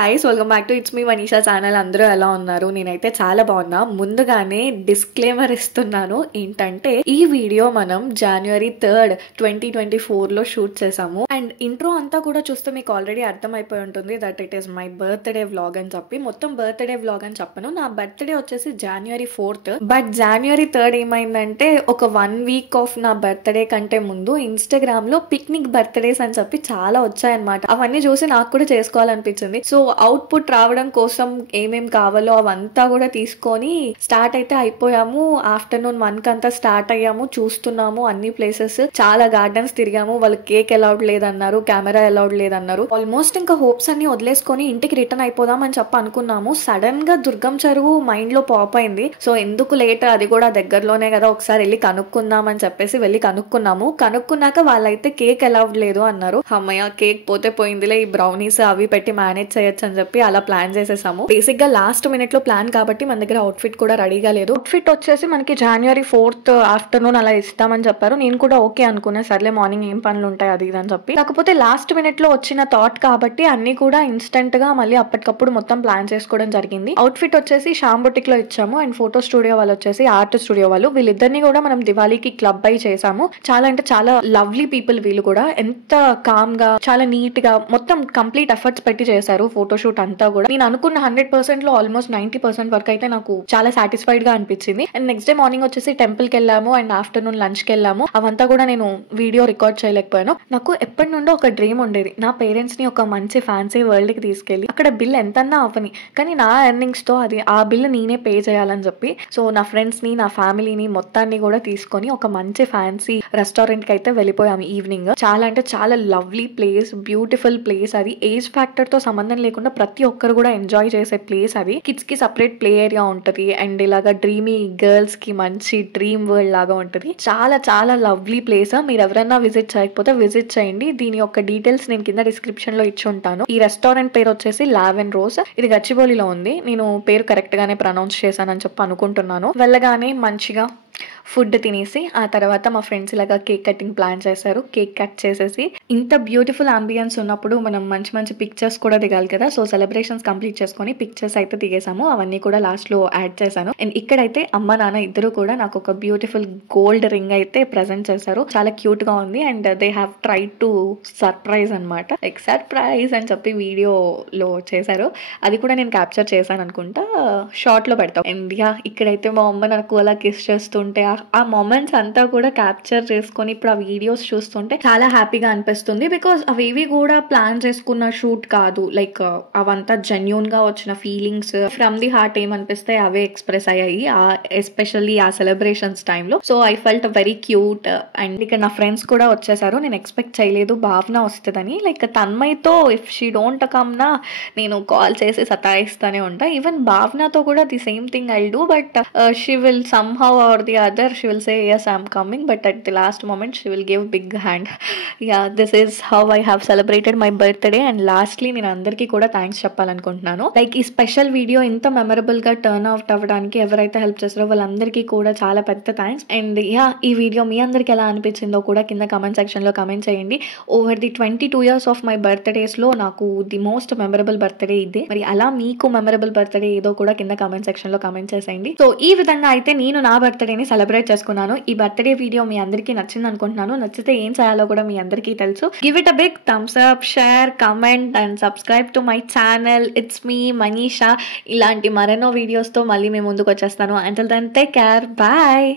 Guys, welcome back to it's me Manisha channel. అందరూ ఎలా ఉన్నారు? నేనైతే చాలా బాగున్నా. ముందుగానే డిస్క్లైమర్ ఇస్తున్నాను. ఏంటంటే ఈ వీడియో మనం January 3rd 2024 లో షూట్ చేసాము. అండ్ ఇంట్రో అంతా కూడా చూస్తే మీకు ఆల్రెడీ అర్థమైపోయి ఉంటుంది that it is my birthday vlog అని చెప్పి. మొత్తం బర్త్డే వ్లాగ్ అని చెప్పను. నా బర్త్డే వచ్చేసి January 4th. But January 3rd ఏమైందంటే ఒక 1 week ఆఫ్ నా బర్త్డే కంటే ముందు ఇన్స్టాగ్రామ్ లో పిక్నిక్ బర్త్డేస్ అని చెప్పి చాలా వచ్చాయన్నమాట. అవన్నీ చూసి నాకు కూడా చేసుకోవాలనిపించింది. సో అవుట్పుట్ రావడం కోసం ఏమేం కావాలో అవంతా కూడా తీసుకొని స్టార్ట్ అయితే అయిపోయాము. ఆఫ్టర్నూన్ 1 కంతా స్టార్ట్ అయ్యాము. చూస్తున్నాము అన్ని ప్లేసెస్, చాలా గార్డెన్స్ తిరిగాము. వాళ్ళు కేక్ అలౌడ్ లేదన్నారు, కెమెరా అలౌడ్ లేదన్నారు. ఆల్మోస్ట్ ఇంకా హోప్స్ అన్ని వదిలేసుకొని ఇంటికి రిటర్న్ అయిపోదాం అని చెప్పి అనుకున్నాము. సడన్ గా దుర్గం చెరువు మైండ్ లో పాప్ అయింది. సో ఎందుకు లేట్, అది కూడా దగ్గరలోనే కదా, ఒకసారి వెళ్ళి కనుక్కుందాం అని చెప్పేసి వెళ్ళి కనుక్కున్నాము. కనుక్కున్నాక వాళ్ళైతే కేక్ అలౌడ్ లేదు అన్నారు. అమ్మయ్య, కేక్ పోతే పోయిందిలే, ఈ బ్రౌనీస్ అవి పెట్టి మేనేజ్ చేయొచ్చు అని చెప్పి అలా ప్లాన్ చేసేసాము. బేసిక్ గా లాస్ట్ మినిట్ లో ప్లాన్ కాబట్టి మన దగ్గర అవుట్ఫిట్ కూడా రెడీగా లేదు. అవుట్ఫిట్ వచ్చేసి మనకి January 4th ఆఫ్టర్నూన్ అలా ఇస్తామని చెప్పారు. నేను కూడా ఓకే అనుకున్నా, సర్లే మార్నింగ్ ఏం పనులు ఉంటాయి అది ఇది అని చెప్పి. కాకపోతే లాస్ట్ మినిట్ లో వచ్చిన థాట్ కాబట్టి అన్ని కూడా ఇన్స్టెంట్ గా మళ్ళీ అప్పటికప్పుడు మొత్తం ప్లాన్ చేసుకోవడం జరిగింది. అవుట్ఫిట్ వచ్చేసి శ్యామ్ బుటిక్ లో ఇచ్చాము. అండ్ ఫోటో స్టూడియో వాళ్ళు వచ్చేసి ఆర్ట్ స్టూడియో వాళ్ళు. వీళ్ళిద్దరిని కూడా మనం దివాళీకి క్లబ్ అయి చేసాము. చాలా అంటే చాలా లవ్లీ పీపుల్ వీళ్ళు కూడా. ఎంత కామ్ గా, చాలా నీట్ గా మొత్తం కంప్లీట్ ఎఫర్ట్స్ పెట్టి చేశారు ఫోటోషూట్ అంతా కూడా. నేను అనుకున్న 100% లో ఆల్మోస్ట్ 90% వరకు అయితే నాకు చాలా సాటిస్ఫైడ్ గా అనిపించింది. అండ్ నెక్స్ట్ డే మార్నింగ్ వచ్చేసి టెంపుల్ కి వెళ్ళాము. అండ్ ఆఫ్టర్నూన్ లంచ్ కి వెళ్ళాము. అవంతా కూడా నేను వీడియో రికార్డ్ చేయలేకపోయాను. నాకు ఎప్పటి నుండో ఒక డ్రీమ్ ఉండేది, నా పేరెంట్స్ ని ఒక మంచి ఫ్యాన్సీ వరల్డ్ కి తీసుకెళ్లి అక్కడ బిల్ ఎంతన్నా అవని, కానీ నా ఎర్నింగ్స్ తో అది ఆ బిల్ నేనే పే చేయాలని చెప్పి. సో నా ఫ్రెండ్స్ ని, నా ఫ్యామిలీని మొత్తాన్ని కూడా తీసుకొని ఒక మంచి ఫ్యాన్సీ రెస్టారెంట్ కి అయితే వెళ్ళిపోయాము ఈవినింగ్. చాలా అంటే చాలా లవ్లీ ప్లేస్, బ్యూటిఫుల్ ప్లేస్. అది ఏజ్ ఫ్యాక్టర్ తో సంబంధం లేకుండా ప్రతి ఒక్కరు కూడా ఎంజాయ్ చేసే ప్లేస్ అది. కిడ్స్ కి సపరేట్ ప్లే ఏరియా ఉంటది. అండ్ ఇలాగా డ్రీమీ గర్ల్స్ కి మంచి డ్రీమ్ వరల్డ్ లాగా ఉంటది. చాలా చాలా లవ్లీ ప్లేస్. మీరు ఎవరైనా విజిట్ చేయకపోతే విజిట్ చేయండి. దీని యొక్క డీటెయిల్స్ నేను కింద డిస్క్రిప్షన్ లో ఇచ్చి ఉంటాను. ఈ రెస్టారెంట్ పేరు వచ్చేసి లావెన్ రోజ్. ఇది గచ్చిబౌలిలో ఉంది. నేను పేరు కరెక్ట్ గానే ప్రొనౌన్స్ చేశానని చెప్పి అనుకుంటున్నాను. వెళ్ళగానే మంచిగా ఫుడ్ తినేసి ఆ తర్వాత మా ఫ్రెండ్స్ ఇలాగా కేక్ కటింగ్ ప్లాన్ చేశారు. కేక్ కట్ చేసేసి, ఇంత బ్యూటిఫుల్ అంబియన్స్ ఉన్నప్పుడు మనం మంచి మంచి పిక్చర్స్ కూడా దిగాలి కదా. సో సెలబ్రేషన్స్ కంప్లీట్ చేసుకొని పిక్చర్స్ అయితే దిగేసాము. అవన్నీ కూడా లాస్ట్ లో యాడ్ చేశాను. అండ్ ఇక్కడైతే అమ్మ నాన్న ఇద్దరు కూడా నాకు ఒక బ్యూటిఫుల్ గోల్డ్ రింగ్ అయితే ప్రెజెంట్ చేశారు. చాలా క్యూట్ గా ఉంది. And they have tried to surprise అనమాట. లైక్ సర్ప్రైజ్ అని చెప్పి వీడియోలో చేశారు. అది కూడా నేను క్యాప్చర్ చేశాను అనుకుంటా, షార్ట్ లో పెడతాం. అండ్ యా, ఇక్కడైతే మా అమ్మ నాకు అలా కిస్ చేస్తుంటే ఆ మొమెంట్స్ అంతా కూడా క్యాప్చర్ చేసుకొని ఇప్పుడు ఆ వీడియోస్ చూస్తుంటే చాలా హ్యాపీగా అనిపిస్తుంది. బికాస్ అవేవి కూడా ప్లాన్ చేసుకున్న షూట్ కాదు. లైక్ అవంతా జెన్యూన్ గా వచ్చిన ఫీలింగ్స్ ఫ్రమ్ ది హార్ట్ ఏమనిపిస్తే అవే ఎక్స్ప్రెస్ అయ్యాయి, ఎస్పెషల్లీ ఆ సెలబ్రేషన్స్ టైంలో. So I felt very cute. And ఇక్కడ నా ఫ్రెండ్స్ కూడా వచ్చేసారు. నేను ఎక్స్పెక్ట్ చేయలేదు భావన వస్తుందని. లైక్ తన్మయ్తో ఇఫ్ షీ డోంట్ కమ్ నా, నేను కాల్ చేసి సతాయిస్తానే ఉంటా. ఈవెన్ భావనతో కూడా the same thing I do. But she will somehow or the other she will say yes I'm coming, but at the last moment she will give big hand. Yeah, this is how I have celebrated my birthday. And lastly నేను అందరికీ కూడా thanks చెప్పాలనుకుంటున్నాను. Like ఈ special video ఇంత memorable గా turn out అవ్వడానికి ఎవరైతే help చేస్తారో వాళ్ళందరికీ కూడా చాలా పెద్ద థ్యాంక్స్. అండ్ యా, ఈ వీడియో మీ అందరికి ఎలా అనిపించిందో కూడా కింద కమెంట్ సెక్షన్ లో కమెంట్ చేయండి. Over the 22 years of my birthdays లో నాకు ది మోస్ట్ మెమరబుల్ బర్త్డే ఇదే. మరి అలా మీకు మెమరబుల్ బర్త్డే ఏదో కూడా కింద కమెంట్ సెక్షన్ లో కమెంట్ చేసేయండి. సో ఈ విధంగా అయితే నేను నా బర్త్డేని సెలబ్రేట్ చేసుకున్నాను. ఈ బర్త్డే వీడియో మీ అందరికీ నచ్చింది అనుకుంటున్నాను. నచ్చితే ఏం చేయాలో కూడా మీ అందరికీ తెలుసు. Give it a big thumbs up, share, comment and subscribe to my channel. It's me Manisha. ఇలాంటి మరెన్నో వీడియోస్ తో మళ్ళీ మేము ముందుకు వచ్చేస్తాను. Until then take care, bye.